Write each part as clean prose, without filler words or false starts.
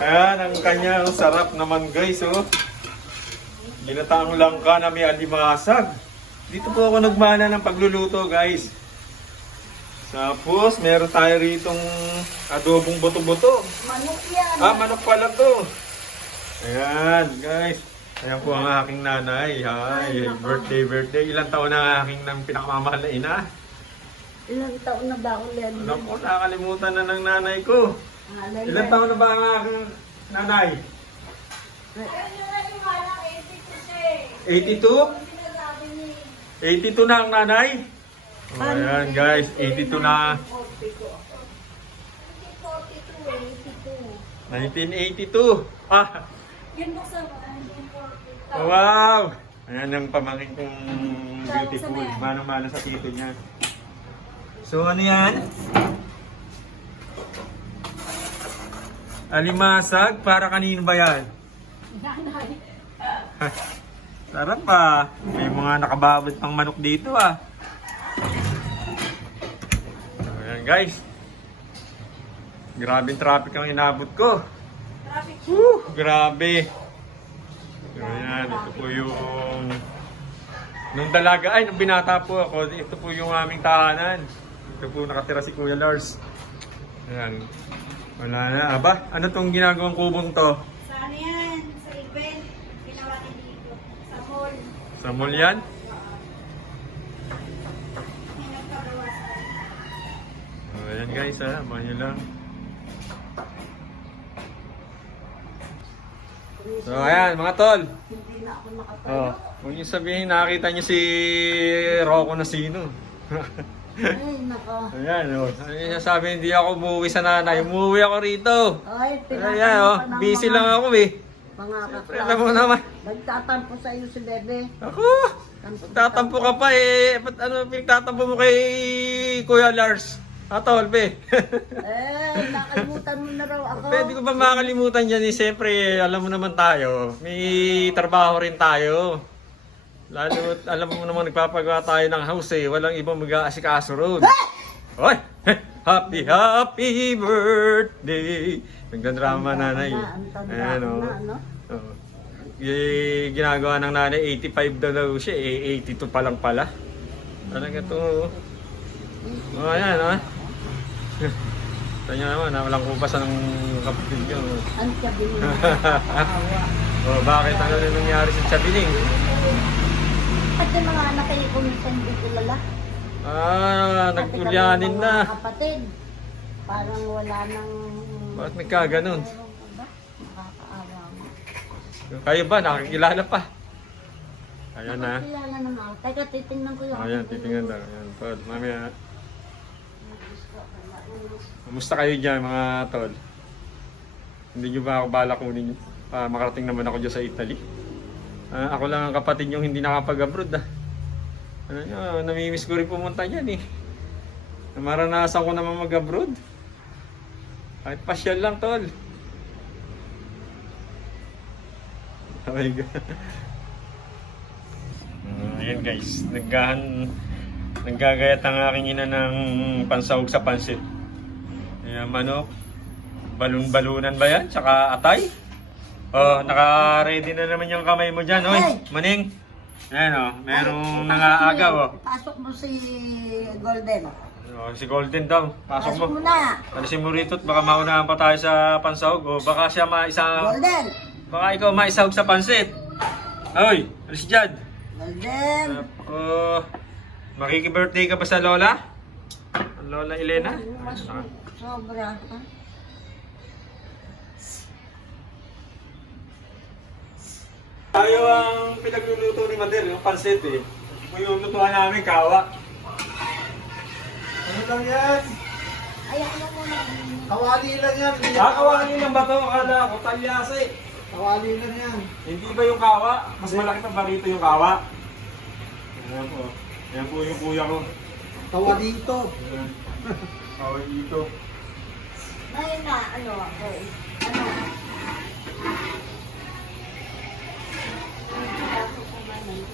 Ayan, ang kanyang sarap naman guys, oh. Ginataang langka na may alimasag. Dito po ako nagmana ng pagluluto guys. Tapos, meron tayo ritong adobong buto-buto. Manok yan. Ah, manok pala to. Ayan, guys. Ayan po ang aking nanay. Hi, birthday. Ilang taon na aking pinakamamahal na ina? Ilang taon na ba ako, Len? Alam ko, nakakalimutan na ng nanay ko. Ilang taon na ba ang aking nanay? 82? 82 na ang nanay? Oh, ayan guys, 82 na. 1982. Ah, Yun po sa wow! Ayan ang pamangkin kong beautiful. Manang-mana sa tito niya. So ano yan? Alimasag? Para kanino ba yan? nanay. Sarap pa. May mga nakababad pang manok dito ah. So ayan guys. Grabe traffic ang inabot ko. Traffic. Grabe. So, ayan, ito po yung nung dalaga, ay nung binata po ako, ito po yung aming tahanan. Ito po nakatira si Kuya Lars. Ayan. Wala na. Aba, ano tong ginagawang kubong to? Saan yan? Sa event. Ginawa ni dito. Sa mall. Sa mall yan? May nagpagawa sa So, ayan guys ha, abangan nyo lang. So ayan mga tol. Hindi na ako nakatayo. Oh, huwag niyo sabihin nakita niyo si Rocco na sino. Ay, nako. Ayan oh. Ano yung sabi hindi ako umuwi sa nanay. Umuwi ako rito. Ay, Ayan oh. Busy lang ako eh. Mga Alam mo naman. Nagtatampo sa iyo si Bebe. Ako. Tatampo ka pa eh. Ba't ano pinagtatampo mo kay Kuya Lars? Atol, be. Nakalimutan mo na raw ako. Pwede ko ba makakalimutan yan eh. Siyempre, alam mo naman tayo. May trabaho rin tayo. Lalo, alam mo naman nagpapagawa tayo ng house eh. Walang ibang mag-aasikaso roon. Hoy! Happy birthday! Nagdadrama nanay. Ayan o. Oh. Ginagawa ng nanay, 85 daw siya eh. 82 pa lang pala. Talaga to. Oh, ayan o. Ito nyo naman, walang kupasan ng kapatid nyo. Ang sabi niya. Awa. Oh, bakit ano na nangyari sa Chabining? At yung mga anak kayo kumisan hindi kilala. Ah, nagtulyanin na. Mga kapatid. Parang wala nang... Bakit nagkaganon? Nakakaawa mo. Kayo ba? Nakakilala pa? Ayan na. Kilala na nga. Teka, titingnan ko yung... Ayan, titingnan daw. Ayan, tol. Mamaya. Kamusta kayo dyan mga tol? Hindi nyo ba ako bala kunin para makarating naman ako dyan sa Italy? Ako lang ang kapatid yung hindi nakapag-abroad ah. Ano nyo, namimiss ko rin pumunta dyan eh. Maranasan ko naman mag-abroad. Kahit pasyal lang tol. Oh my God. Ayan guys, naggagayat ang aking ina ng pansahog sa pansit. Ayan manok. Balon-balunan ba yan? Tsaka atay? Oh, naka-ready na naman yung kamay mo dyan. Oy, maning. Ayan oh, merong nangaagaw oh. Pasok mo si Golden. Oh, si Golden daw. Pasok mo. Pasok mo na. Alisin mo rito at baka maunahan pa tayo sa pansahog. O baka siya Golden. baka ikaw maisahog sa pansit. Oy, alis dyan. Golden. Makiki-birthday ka ba sa Lola? Lola Elena? Sobra. Ha? Tayo ang pinagluluto ni Mader, yung pansit eh. Yung lutuan namin, kawa. Ano lang yan? Ayan mo muna. Kawali lang yan. Kawali lang ba ito? Akala ko talyasa eh. Kawali lang yan. Hindi ba yung kawa? Mas malaki pa ba rito yung kawa? Ayan po. Ayan po yung kuya ko. Kawalito. Ayan. Kawa dito. Ngayon na, ano, ano,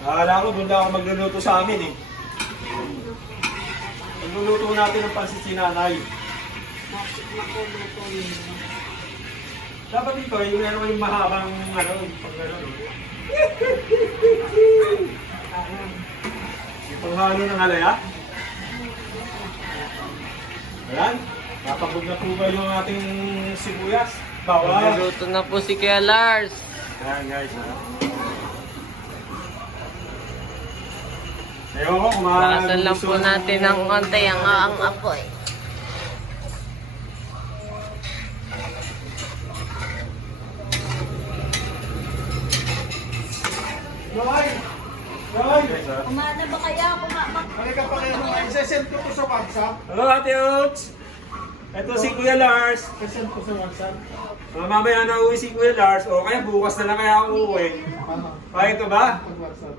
Akala ko doon lang ako magluluto sa amin eh. Magluluto natin ng pansit si nanay. nakuluto yun. Dapat dito, yung meron yung mahabang ano, pag gano'n. Itong halo ng alaya. Ayan, napabog na po ba yung ating sibuyas? Bawang. Naluto na po si Kuya Lars. Ayan guys, ha? Ewan ko, Bakasan lang po natin ng konti ang apoy. Noy! Noy! Guys, ha? Kumana ba kaya? Halika pa kayo. Isesend ko sa WhatsApp. Hello, Ate Oats! Ito si Kuya Lars. Isesend ko sa WhatsApp. Mamaya na uwi si Kuya Lars, o kaya bukas na lang kaya ako uuwi. Ano? Kaya ito ba? Pag WhatsApp.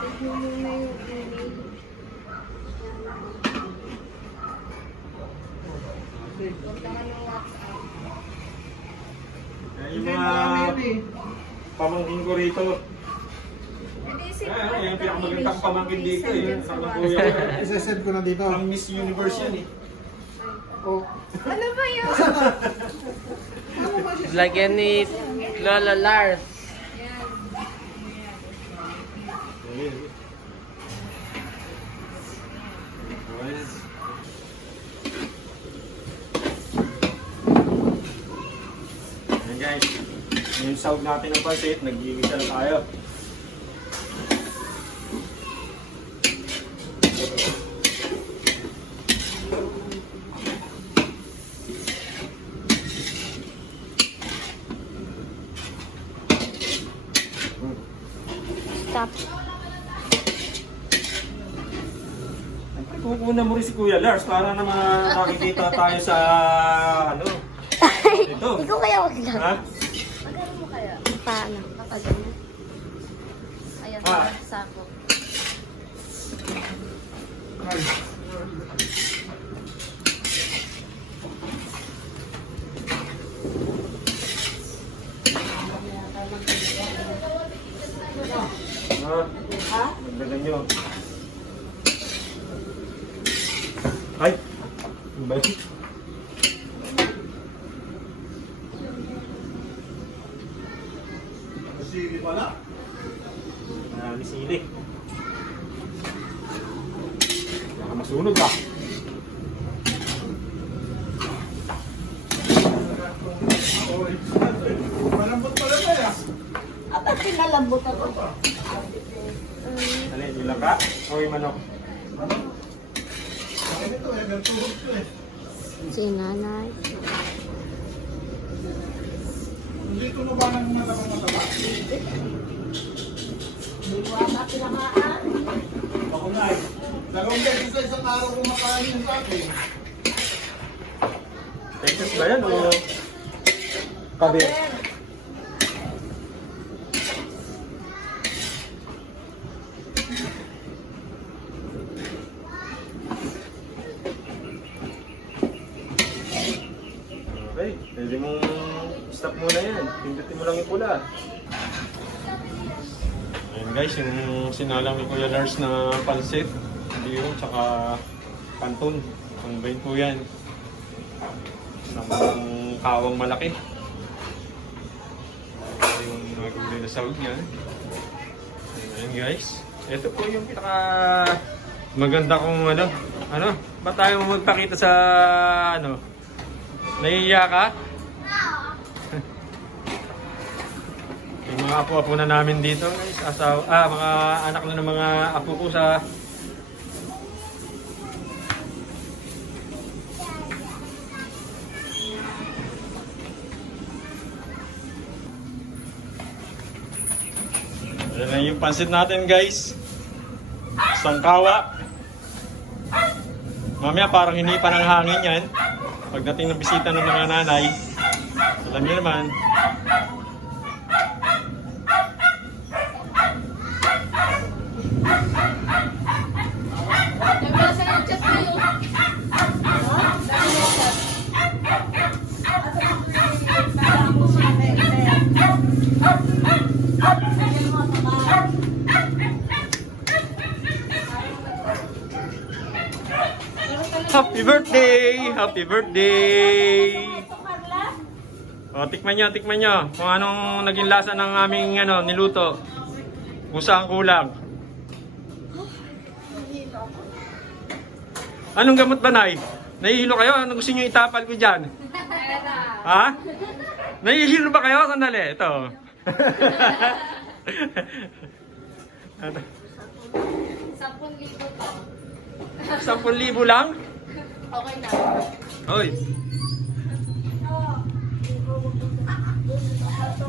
Tignan mo na yung email. Punta ka ng WhatsApp. Ayan yung Hindi mga marami yun eh. pamangkin ko rito. Hindi, isip Ayan, ko yung pinakamagandang na pamangkin dito eh. dyan Sa sa kuya ko. WhatsApp. Isesend ko na dito. Ang Miss Universe yan eh. Oh. Ano ba yun? Lagyan ni Lola Lars. Yan. Ayan guys, yung sahog natin ng pansit, nag-iigisa na tayo. Stop. Siyempre, kukunan mo rin si Kuya Lars para naman nakikita tayo sa ano. Ito. Ikaw kaya wag lang. Ha? Magano mo kaya? Paano? Kapagano? Ayan, Ah. sako. Ha? Dagdagan nyo. Ay! Ano ba yun? Sige pala. Marami sili. Baka masunog ba? Malambot pala ba ya? At ang pinalambot ako. Ano yun, yung langka? O yung manok? Ano ito eh, nagtulog ko eh. Si nanay. Dito mo ba nang mataba? Hindi ko ata pinakaan. Ako na eh. Dalawang beses sa isang araw kumakain yung sa akin. Texas ba yan o? Kabe? Okay, pwede mong stop muna yan. Pindutin mo lang yung pula. Ayan guys, yung sinalang ni Kuya Lars na pansit, diyo, tsaka kanton. Ang bain po yan. Isang kawang malaki. Ito yung nagulay na sahog niya. Ayan guys. Ito po yung pinaka maganda kong ano, ba tayo magpakita sa ano? Nahihiya ka? Yung mga apo-apo na namin dito guys, mga anak na ng mga apo ko sa Ayan na yung pansit natin guys. Sangkawa. Mamaya parang hinipa ng hangin yan. Pagdating ng bisita ng mga nanay, alam niyo naman. Happy birthday! Happy birthday! O, tikman nyo. Kung anong naging lasa ng aming niluto. Kung saan kulang. Anong gamot ba, Nay? Nahihilo kayo? Ano gusto nyo itapal ko dyan? Ha? Nahihilo ba kayo? Sandali, ito. 10,000 to. 10,000 lang? Okay na. Hoy.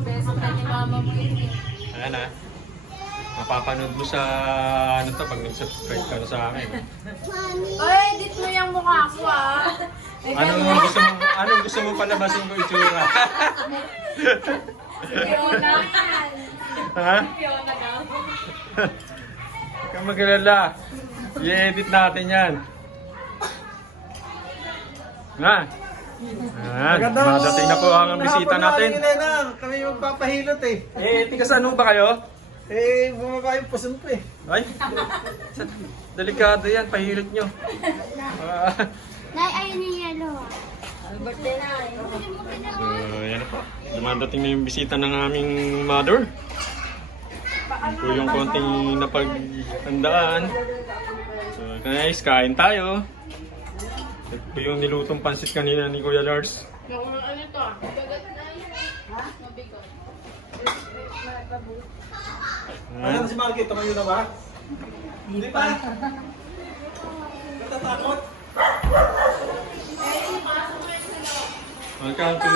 Beso ka ni mama mo yun eh. Ayan na. Mapapanood mo sa pag nag-subscribe ka na sa akin. Oy, edit mo yung mukha ko ah. Anong gusto mo palabasin ko itsura? Fiona. Ha? Fiona daw. Huwag kang mag-alala. I-edit natin yan. Ha? Madating na po ang bisita natin. Kami magpapahilot eh. Tigas ano ba kayo? Bumaba yung puson ko eh. Ay, delikado yan, pahilot nyo. Nay, ayun yung yellow. So, yan po. Dumadating na yung bisita ng aming mother. Ito po yung konting napaghandaan. So guys, kain tayo. Ito po yung nilutong pansit kanina ni Kuya Lars. Ano to ah? Mabigat na yun. Mabigat. Ano si Market? Tumayo na ba? Hindi pa. Natatakot? Welcome to...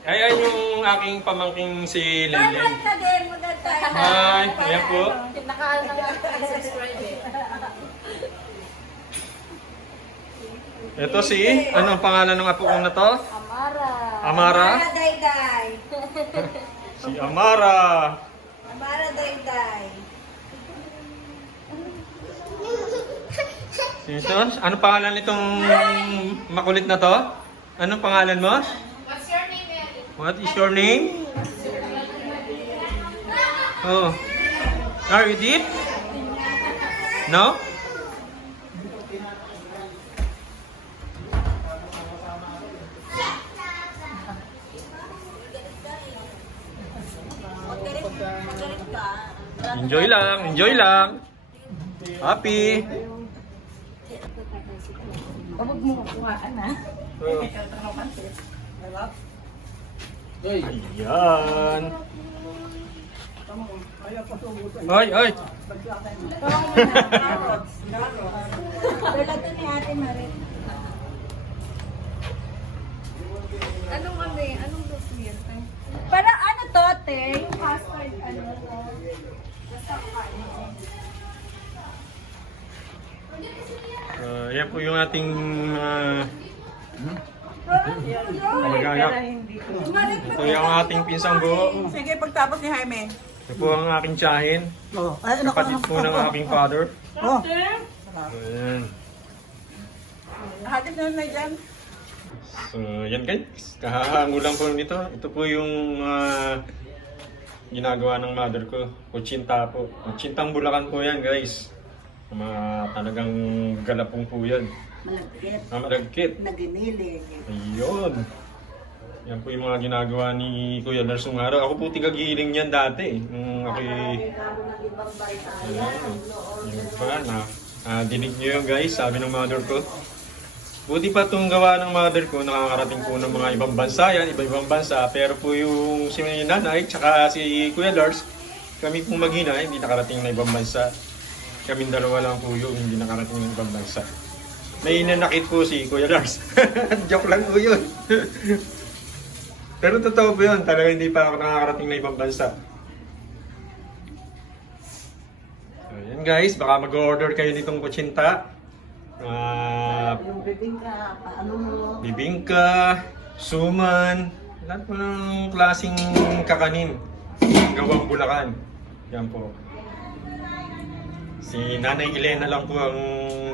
Ay, yung aking pamangking si Lenlen. Ka din, maganda. Hi, ayan po. Subscribe eh. Ito si... Anong pangalan ng apo kong na to? Amara. Amara? Amara Dayday. Si Amara. Amara Dayday. Ito, ano pangalan nitong makulit na to? Anong pangalan mo? What's your name, Ellie? What is your name? Oh. Are you deep? No? Magalit ka. Enjoy lang, enjoy lang. Happy. Huwag mo kukuhaan ha. Oh. Ayan. Ay, ay. Dala to ni Ate Marit. Anong Anong gusto yan? Para ano to, te? Yung custard, ano to? Basta Yan po yung ating kamag-anak. Ito yung ating pinsang buo. Sige, pagtapos ni Jaime. Ito po ang aking tiyahin. Oh, ay, ano ka? Kapatid po ng aking father. Oh, Ayan. hatid na dyan. So, yan guys. Kahahango lang po nito. Ito po yung ginagawa ng mother ko. Kutsinta po. Kutsintang Bulacan po yan guys. Talagang galapong po yan. Malagkit. Malagkit. Naginilig. Ayun. Yan po yung mga ginagawa ni Kuya Lars nung araw. Ako po tigagiling yan dati. Nung ako'y... Ayun. Yun pa. Dinig nyo yun guys, sabi ng mother ko. Buti pa itong gawa ng mother ko, nakakarating po ng mga ibang bansa yan, iba-ibang bansa. Pero po yung si nanay, tsaka si Kuya Lars, kami pong mag-ina, hindi nakarating na ibang bansa. Kaming dalawa lang po yung hindi nakarating ng ibang bansa. May nanakit po si Kuya Lars. Joke lang po yun. Pero totoo po yun, talaga hindi pa ako nakakarating na ibang bansa. So yan guys, baka mag-order kayo nitong kutsinta. Yung bibingka, paano mo? Bibingka, suman, lahat po ng klaseng kakanin. Gawang Bulacan. Yan po. Si Nanay Elena lang po ang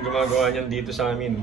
gumagawa niyan dito sa amin.